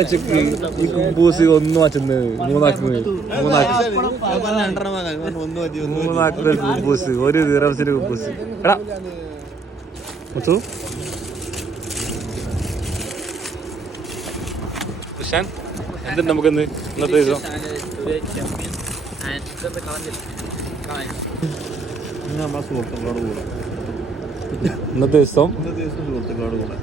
ഈ കുബൂസ് ഒന്നും വച്ചെന്ന് മൂന്നാക്ക് കുബൂസ് ഒരു ദിറംസിന് കുബൂസ് എടാ മുത്തു എന്തുണ്ട് നമുക്കിന്ന് ഇന്നത്തെ ദിവസം നമ്മളെ സുഹൃത്തുക്കളോട് കൂടെ ഇന്നത്തെ ദിവസം സുഹൃത്തുക്കളോട് കൂടെ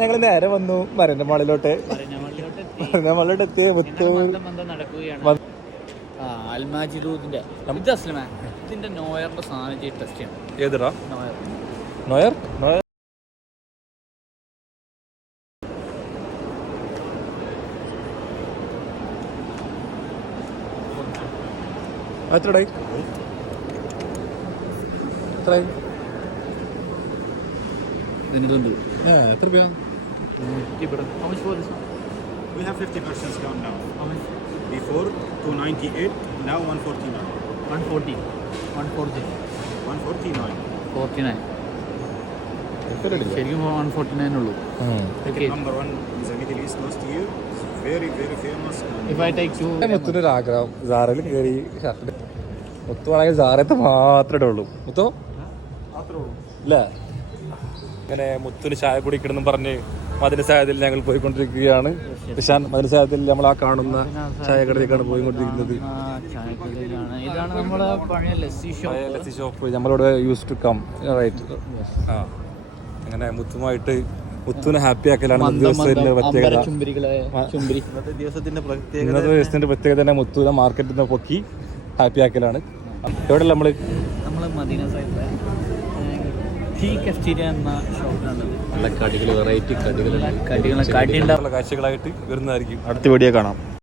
ഞങ്ങൾ നേരെ വന്നു മരന്നമാളിലോട്ട് എത്തിയ അൽമാജിദൂദിന്റെ ഇതിന്റെ നോയറിന്റെ സാധനം ടെസ്റ്റ് ചെയ്യണം. ഏതാ നോയർ? നോയർ എത്രടായി? എത്രയായി? ഇതിനുണ്ട് എത്ര രൂപ? We have 50% discount now. Before 298, now 149. 140. 149. 49. ശരിക്കും 149 ഉള്ളൂ. Number one in the Middle East last year. Very, very famous. If I take two. മുത്തുനൊരു ആഗ്രഹം സാറിൽ കയറി ഷർട്ട് മുത്തു ആണെങ്കിൽ സാറത്തെ മാത്രമേ ഇടുള്ളൂ. മുത്തോ ഇല്ല ഇങ്ങനെ മുത്തിന് ചായ കുടിക്കണമെന്നും പറഞ്ഞ് മദനസായത്തിൽ ഞങ്ങൾ പോയിക്കൊണ്ടിരിക്കുകയാണ്. ഇഷാൻ മദനസായത്തിൽ നമ്മൾ ആ കാണുന്ന ചായക്കടയിലേക്കാണ് പോയിക്കൊണ്ടിരിക്കുന്നത്. ഇതാണ് നമ്മുടെ പഴയ ലസ്സി ഷോപ്പ്. നമ്മളിവിടെ യൂസ് ടു കം റൈറ്റ്. ആ അങ്ങനെ മുത്തുമായിട്ട് മുത്തുവിനെ ഹാപ്പി ആക്കലാണ് ദിവസത്തിന്റെ പ്രത്യേകത. ഇന്നത്തെ ദിവസത്തിന്റെ പ്രത്യേകത തന്നെ മുത്തുവിനെ മാർക്കറ്റിൽ നിന്ന് പൊക്കി ഹാപ്പി ആക്കലാണ്. എവിടെ നമ്മള് മദീന സാഹിബിലെ ടീ കഫ്റ്റീരിയ എന്ന ഷോപ്പിലാണ്. നല്ല കടികൾ, വെറൈറ്റി കടികളുള്ള കാഴ്ചകളായിട്ട് വരുന്നതായിരിക്കും. അടുത്ത വീഡിയോ കാണാം.